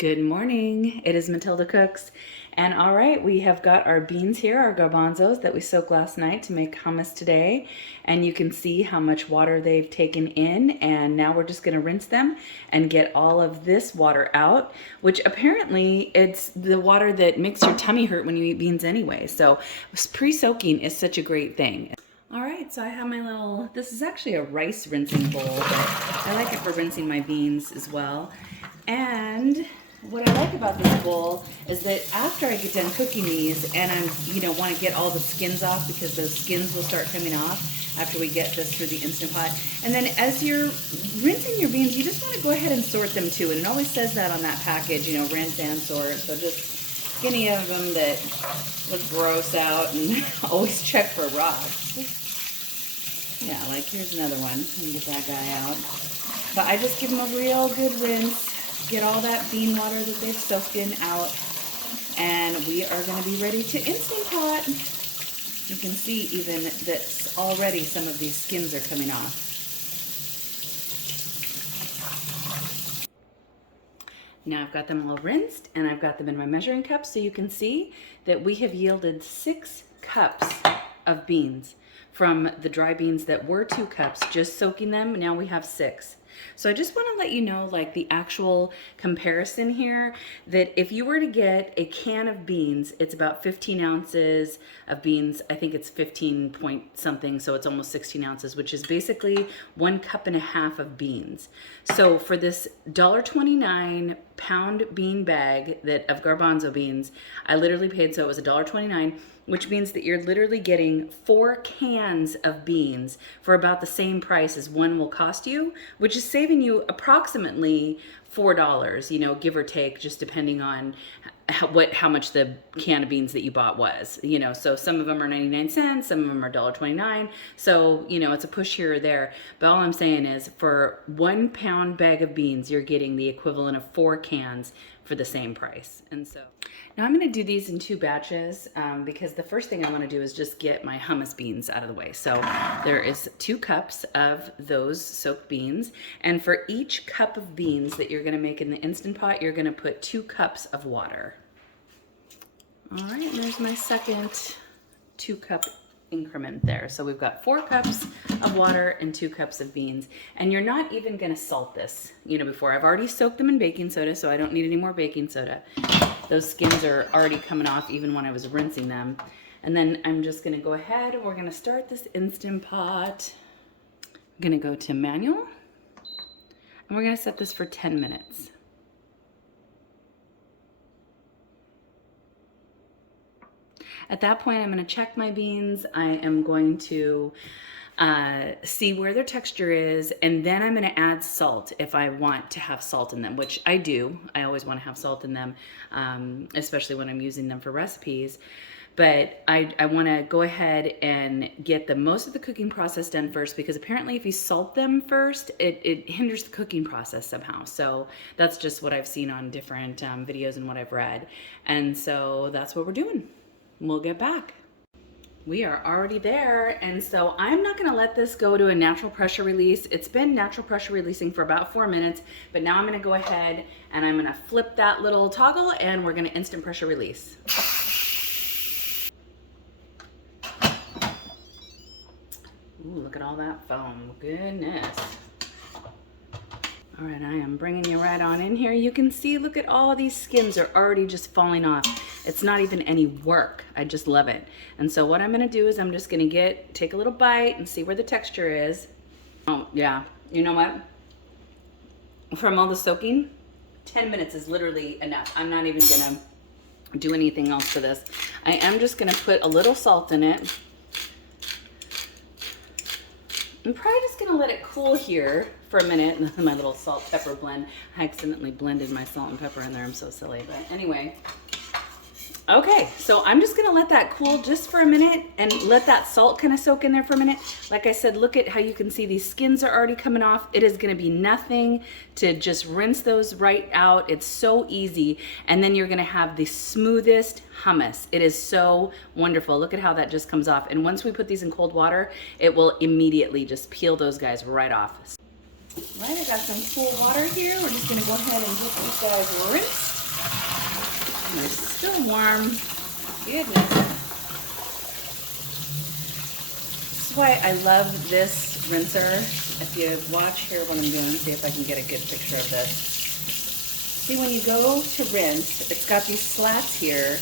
Good morning. It is Matilda Cooks. And all right, we have got our beans here, our garbanzos that we soaked last night to make hummus today. And you can see how much water they've taken in. And now we're just going to rinse them and get all of this water out, which apparently it's the water that makes your tummy hurt when you eat beans anyway. So pre-soaking is such a great thing. All right, so I have my little, this is actually a rice rinsing bowl, but I like it for rinsing my beans as well. And what I like about this bowl is that after I get done cooking these and I'm, want to get all the skins off because those skins will start coming off after we get this through the Instant Pot. And then as you're rinsing your beans, you just want to go ahead and sort them too. And it always says that on that package, rinse and sort. So just any of them that look gross out and always check for rocks. Yeah, like here's another one. Let me get that guy out. But I just give them a real good rinse. Get all that bean water that they've soaked in out, and we are going to be ready to Instant Pot. You can see even that already some of these skins are coming off. Now I've got them all rinsed and I've got them in my measuring cup, so you can see that we have yielded 6 cups of beans from the dry beans that were 2 cups, just soaking them. Now we have 6. So I just want to let you know, like, the actual comparison here, that if you were to get a can of beans, it's about 15 ounces of beans. I think it's 15 point something, so it's almost 16 ounces, which is basically 1.5 cups of beans. So for this $1.29 pound bean bag of garbanzo beans, I literally paid, so it was $1.29, which means that you're literally getting 4 cans of beans for about the same price as one will cost you, which is saving you approximately $4, give or take, just depending on how much the can of beans that you bought was. So some of them are 99 cents, some of them are $1.29. So, it's a push here or there. But all I'm saying is for 1 pound bag of beans, you're getting the equivalent of 4 cans for the same price. And so now I'm going to do these in 2 batches because the first thing I want to do is just get my hummus beans out of the way. So there is 2 cups of those soaked beans, and for each cup of beans that you're going to make in the Instant Pot, you're going to put 2 cups of water. All right, and there's my second 2-cup increment there. So we've got 4 cups of water and 2 cups of beans. And you're not even going to salt this, before. I've already soaked them in baking soda, so I don't need any more baking soda. Those skins are already coming off even when I was rinsing them. And then I'm just going to go ahead and we're going to start this Instant Pot. I'm going to go to manual, and we're going to set this for 10 minutes. At that point, I'm going to check my beans. I am going to see where their texture is, and then I'm going to add salt if I want to have salt in them, which I do. I always want to have salt in them, especially when I'm using them for recipes. But I want to go ahead and get the most of the cooking process done first, because apparently if you salt them first, it hinders the cooking process somehow. So that's just what I've seen on different videos and what I've read. And so that's what we're doing. We'll get back. We are already there, and so I'm not going to let this go to a natural pressure release. It's been natural pressure releasing for about 4 minutes, but now I'm going to go ahead and I'm going to flip that little toggle, and we're going to instant pressure release. Ooh, look at all that foam. Goodness. All right, I am bringing you right on in here. You can see, look at all these skins are already just falling off. It's not even any work. I just love it. And so what I'm gonna do is I'm just gonna take a little bite and see where the texture is. Oh yeah, you know what? From all the soaking, 10 minutes is literally enough. I'm not even gonna do anything else to this. I am just gonna put a little salt in it. I'm probably just gonna let it cool here for a minute. My little salt pepper blend. I accidentally blended my salt and pepper in there. I'm so silly, but anyway. Okay, so I'm just gonna let that cool just for a minute and let that salt kind of soak in there for a minute. Like I said, look at how you can see these skins are already coming off. It is gonna be nothing to just rinse those right out. It's so easy. And then you're gonna have the smoothest hummus. It is so wonderful. Look at how that just comes off. And once we put these in cold water, it will immediately just peel those guys right off. Right, I got some cool water here. We're just gonna go ahead and get these guys rinsed. And they're still warm. Goodness. This is why I love this rinser. If you watch here what I'm doing, see if I can get a good picture of this. See, when you go to rinse, it's got these slats here.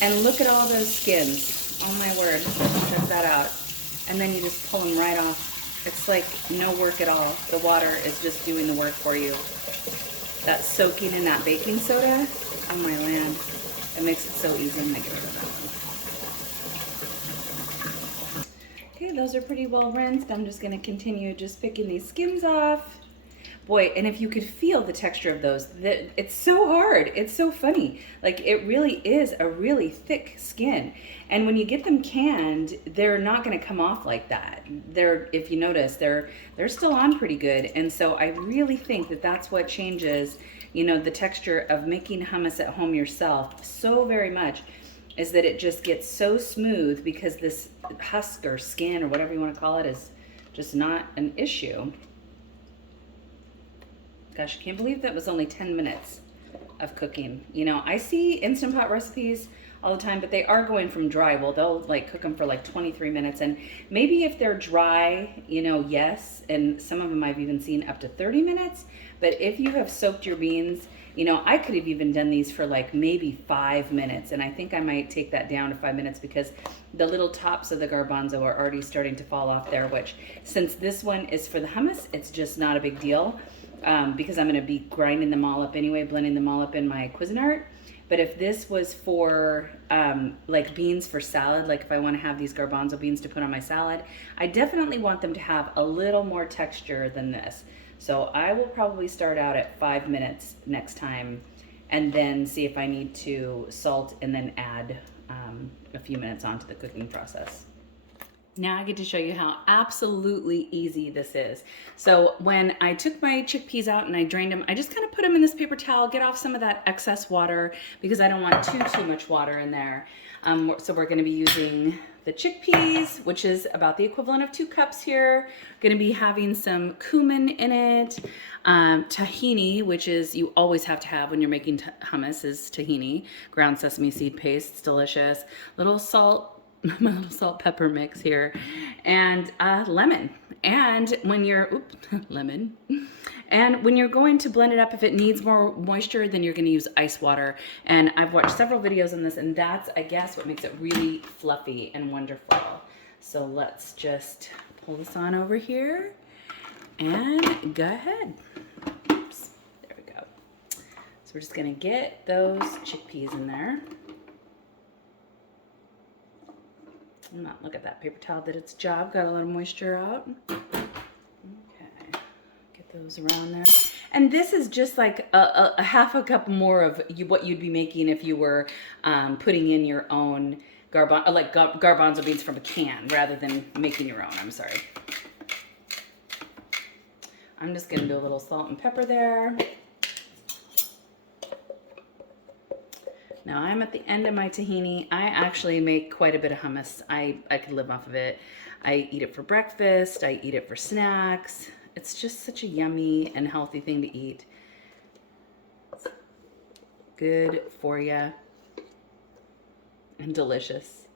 And look at all those skins. Oh my word, check that out. And then you just pull them right off. It's like no work at all. The water is just doing the work for you. That's soaking in that baking soda. Oh my land. It makes it so easy. I'm gonna get rid of that one. Okay, those are pretty well rinsed. I'm just gonna continue just picking these skins off. Boy, and if you could feel the texture of those, it's so hard. It's so funny. Like, it really is a really thick skin. And when you get them canned, they're not going to come off like that. If you notice, they're still on pretty good. And so I really think that that's what changes, you know, the texture of making hummus at home yourself so very much, is that it just gets so smooth because this husk or skin or whatever you want to call it is just not an issue. Gosh, I can't believe that was only 10 minutes of cooking. You know, I see Instant Pot recipes all the time, but they are going from dry. Well, they'll like cook them for like 23 minutes. And maybe if they're dry, you know, yes. And some of them I've even seen up to 30 minutes. But if you have soaked your beans, you know, I could have even done these for like maybe 5 minutes. And I think I might take that down to 5 minutes because the little tops of the garbanzo are already starting to fall off there, which since this one is for the hummus, it's just not a big deal. Because I'm going to be grinding them all up anyway, blending them all up in my Cuisinart. But if this was for like beans for salad, like if I want to have these garbanzo beans to put on my salad, I definitely want them to have a little more texture than this. So I will probably start out at 5 minutes next time and then see if I need to salt and then add a few minutes onto the cooking process. Now I get to show you how absolutely easy this is. So when I took my chickpeas out and I drained them, I just kind of put them in this paper towel, get off some of that excess water because I don't want too much water in there. So we're gonna be using the chickpeas, which is about the equivalent of 2 cups here. Gonna be having some cumin in it. Tahini, which is you always have to have when you're making hummus, is tahini, ground sesame seed paste. It's delicious. Little salt, my little salt pepper mix here, and lemon. And when you're lemon, and when you're going to blend it up, if it needs more moisture, then you're going to use ice water. And I've watched several videos on this, and that's, I guess, what makes it really fluffy and wonderful. So let's just pull this on over here and go ahead. Oops, there we go. So we're just going to get those chickpeas in there. Look at that paper towel did its job, got a little moisture out. Okay, get those around there. And this is just like a half a cup more of what you'd be making if you were putting in your own garbanzo beans from a can rather than making your own. I'm sorry. I'm just gonna do a little salt and pepper there. Now I'm at the end of my tahini. I actually make quite a bit of hummus. I could live off of it. I eat it for breakfast. I eat it for snacks. It's just such a yummy and healthy thing to eat. It's good for you and delicious.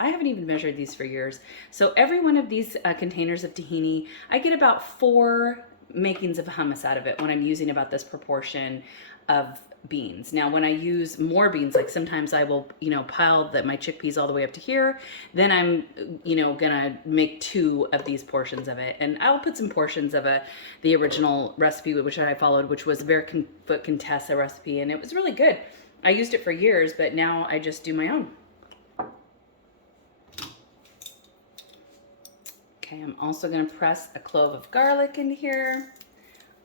I haven't even measured these for years. So every one of these containers of tahini, I get about 4 makings of hummus out of it when I'm using about this proportion of beans. Now, when I use more beans, like sometimes I will, you know, pile my chickpeas all the way up to here, then I'm, you know, gonna make 2 of these portions of it. And I'll put some portions of the original recipe, which I followed, which was Barefoot Contessa recipe, and it was really good. I used it for years, but now I just do my own. Okay, I'm also gonna press a clove of garlic into here.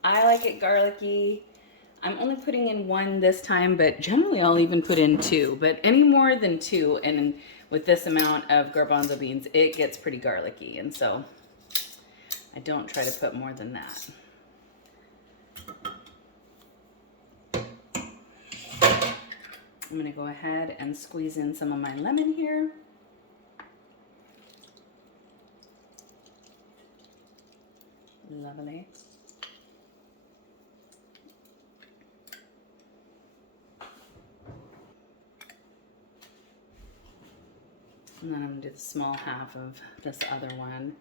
I like it garlicky. I'm only putting in 1 this time, but generally I'll even put in 2. But any more than 2, and with this amount of garbanzo beans, it gets pretty garlicky. And so I don't try to put more than that. I'm gonna go ahead and squeeze in some of my lemon here. Lovely. And then I'm gonna do the small half of this other one.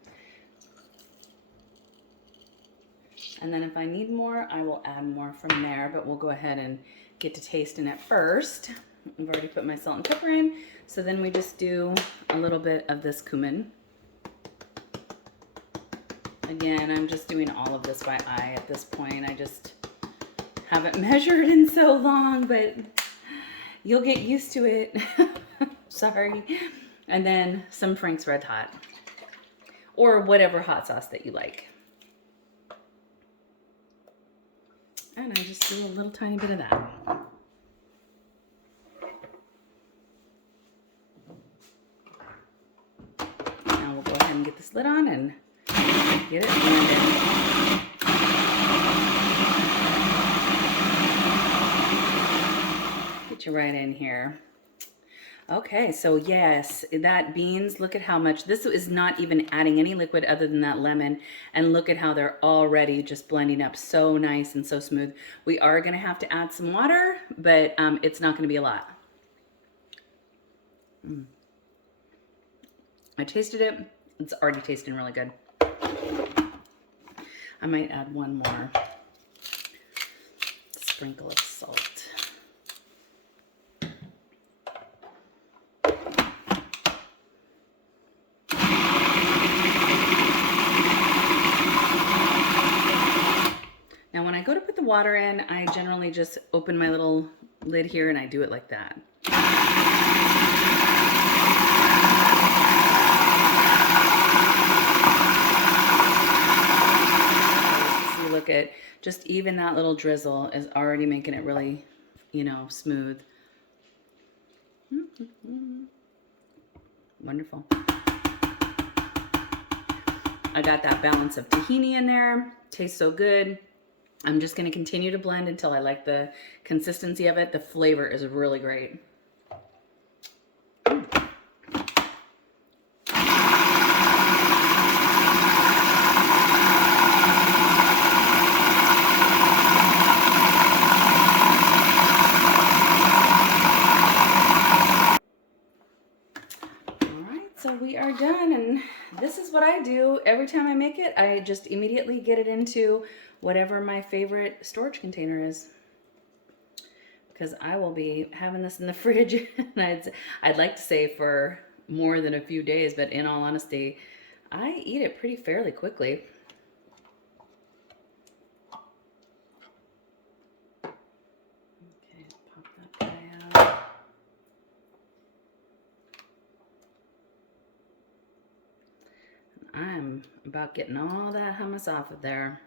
And then if I need more, I will add more from there, but we'll go ahead and get to tasting it first. I've already put my salt and pepper in, so then we just do a little bit of this cumin. Again, I'm just doing all of this by eye at this point. I just haven't measured in so long, but you'll get used to it. Sorry. And then some Frank's Red Hot, or whatever hot sauce that you like. And I just do a little tiny bit of that. Now we'll go ahead and get this lid on and get it blended. Get you right in here. Okay, so yes, that beans, look at how much, this is not even adding any liquid other than that lemon, and look at how they're already just blending up so nice and so smooth. We are going to have to add some water, but it's not going to be a lot. I tasted it. It's already tasting really good. I might add one more sprinkle of salt. Now when I go to put the water in, I generally just open my little lid here and I do it like that. So look at, just even that little drizzle is already making it really, you know, smooth. Wonderful. I got that balance of tahini in there. Tastes so good. I'm just going to continue to blend until I like the consistency of it. The flavor is really great. So we are done, and this is what I do every time I make it. I just immediately get it into whatever my favorite storage container is, because I will be having this in the fridge. And I'd like to say for more than a few days, but in all honesty, I eat it pretty fairly quickly. Okay, pop that guy out. I'm about getting all that hummus off of there.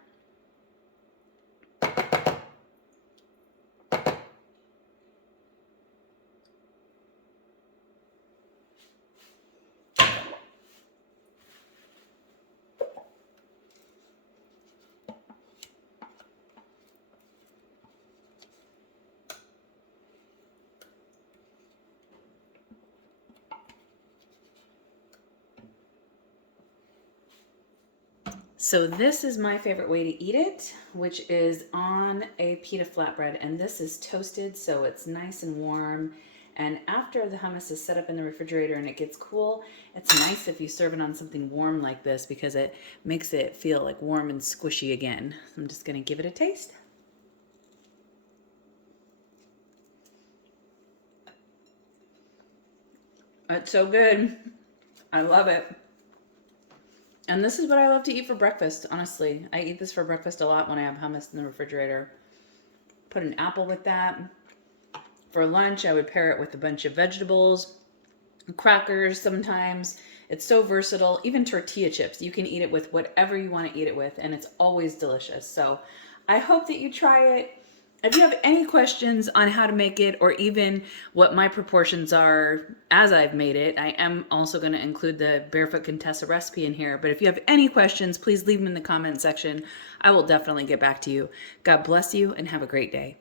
So this is my favorite way to eat it, which is on a pita flatbread, and this is toasted so it's nice and warm. And after the hummus is set up in the refrigerator and it gets cool, it's nice if you serve it on something warm like this because it makes it feel like warm and squishy again. I'm just gonna give it a taste. It's so good. I love it. And this is what I love to eat for breakfast, honestly. I eat this for breakfast a lot when I have hummus in the refrigerator. Put an apple with that. For lunch, I would pair it with a bunch of vegetables, crackers sometimes. It's so versatile. Even tortilla chips. You can eat it with whatever you want to eat it with, and it's always delicious. So I hope that you try it. If you have any questions on how to make it, or even what my proportions are as I've made it, I am also going to include the Barefoot Contessa recipe in here. But if you have any questions, please leave them in the comment section. I will definitely get back to you. God bless you and have a great day.